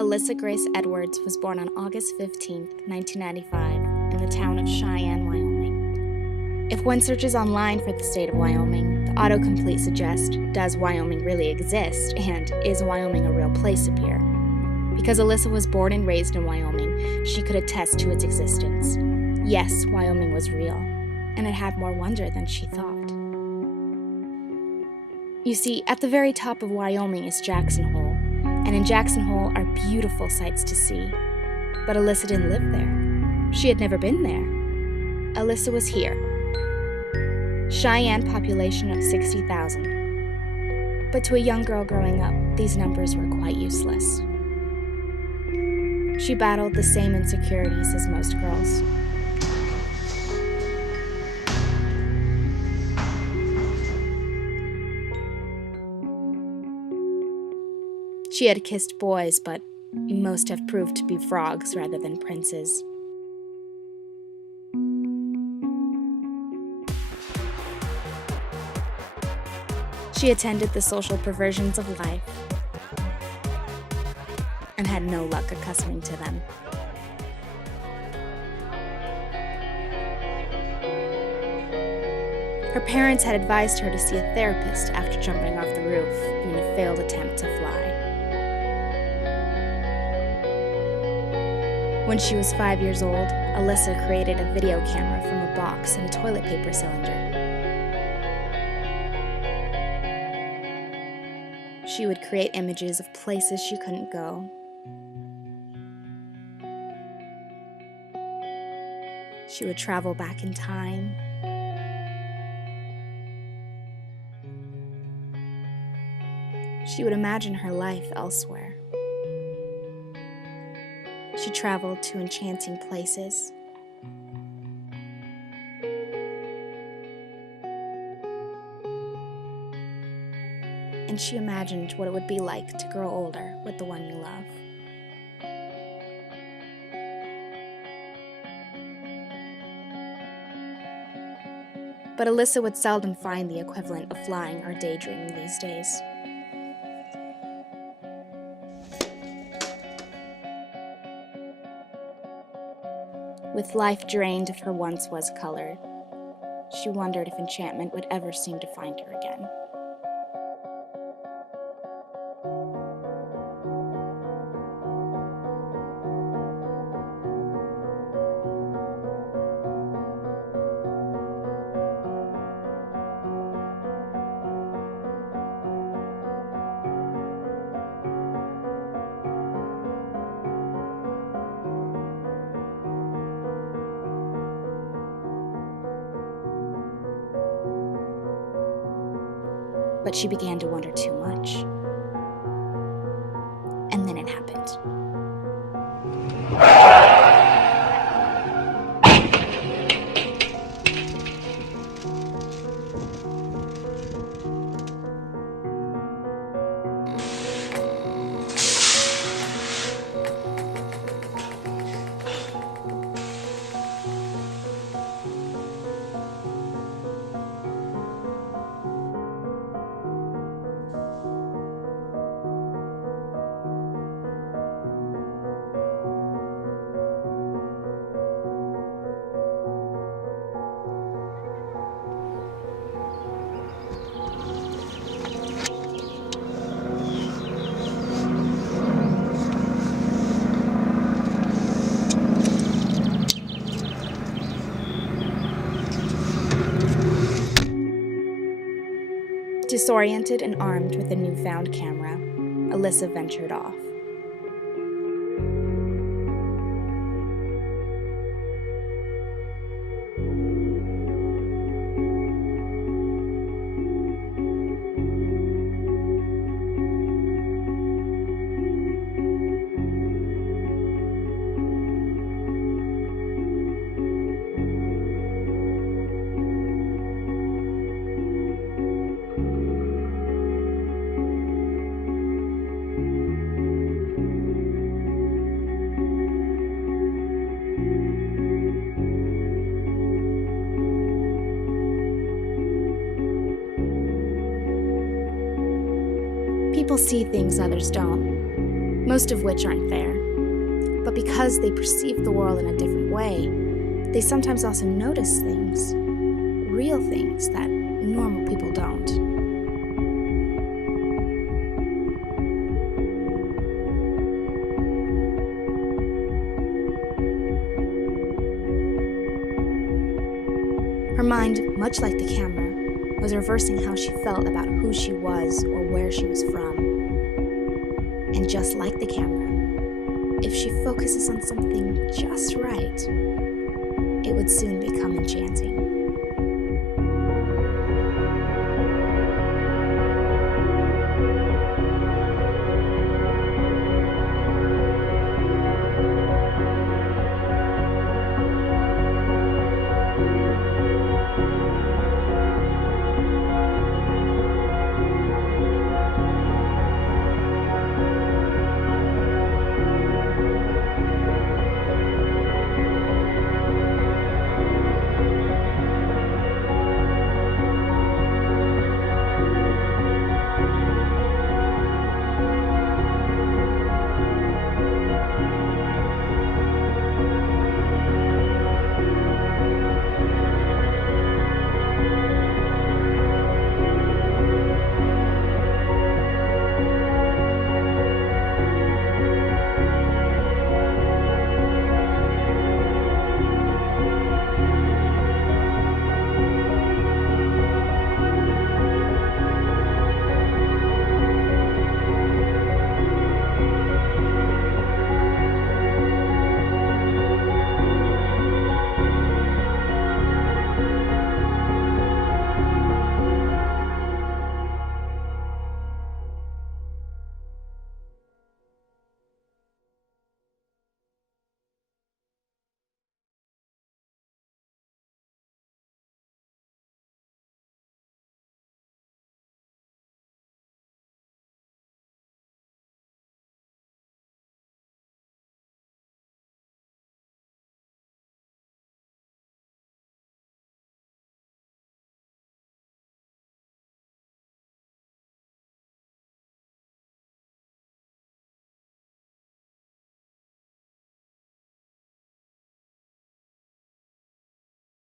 Alyssa Grace Edwards was born on August 15, 1995, in the town of Cheyenne, Wyoming. If one searches online for the state of Wyoming, the autocomplete suggests, does Wyoming really exist, and is Wyoming a real place appear? Because Alyssa was born and raised in Wyoming, she could attest to its existence. Yes, Wyoming was real, and it had more wonder than she thought. You see, at the very top of Wyoming is Jackson Hole, and in Jackson Hole are beautiful sights to see. But Alyssa didn't live there. She had never been there. Alyssa was here. Cheyenne population of 60,000. But to a young girl growing up, these numbers were quite useless. She battled the same insecurities as most girls. She had kissed boys, but most have proved to be frogs rather than princes. She attended the social perversions of life and had no luck accustoming to them. Her parents had advised her to see a therapist after jumping off the roof in a failed attempt to fly. When she was 5 years old, Alyssa created a video camera from a box and a toilet paper cylinder. She would create images of places she couldn't go. She would travel back in time. She would imagine her life elsewhere. She traveled to enchanting places. And she imagined what it would be like to grow older with the one you love. But Alyssa would seldom find the equivalent of flying or daydreaming these days. With life drained of her once-was color, she wondered if enchantment would ever seem to find her again. But she began to wonder too much. And then it happened. Disoriented and armed with a newfound camera, Alyssa ventured off. People see things others don't. most of which aren't there. But because they perceive the world in a different way, they sometimes also notice things, real things that normal people don't. Her mind, much like the camera, was reversing how she felt about who she was or where she was from. And just like the camera, if she focuses on something just right, it would soon become enchanting.